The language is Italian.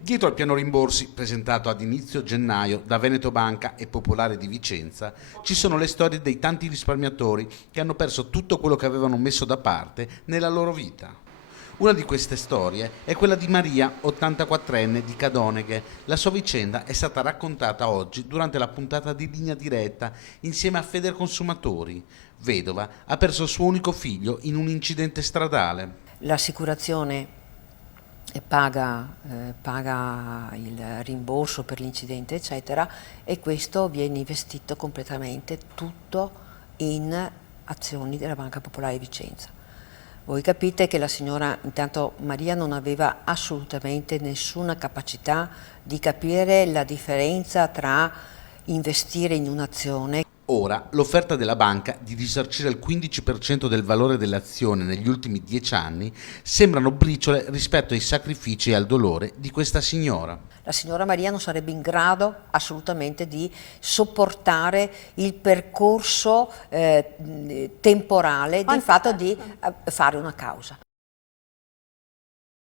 Dietro al piano rimborsi, presentato ad inizio gennaio da Veneto Banca e Popolare di Vicenza, ci sono le storie dei tanti risparmiatori che hanno perso tutto quello che avevano messo da parte nella loro vita. Una di queste storie è quella di Maria, 84enne di Cadoneghe. La sua vicenda è stata raccontata oggi durante la puntata di Linea Diretta insieme a Federconsumatori. Vedova, ha perso il suo unico figlio in un incidente stradale. L'assicurazione paga il rimborso per l'incidente, eccetera, e questo viene investito completamente tutto in azioni della Banca Popolare di Vicenza. Voi capite che la signora, intanto Maria, non aveva assolutamente nessuna capacità di capire la differenza tra investire in un'azione. Ora, l'offerta della banca di risarcire il 15% del valore dell'azione negli ultimi 10 anni sembrano briciole rispetto ai sacrifici e al dolore di questa signora. La signora Maria non sarebbe in grado assolutamente di sopportare il percorso temporale del fatto di fare una causa.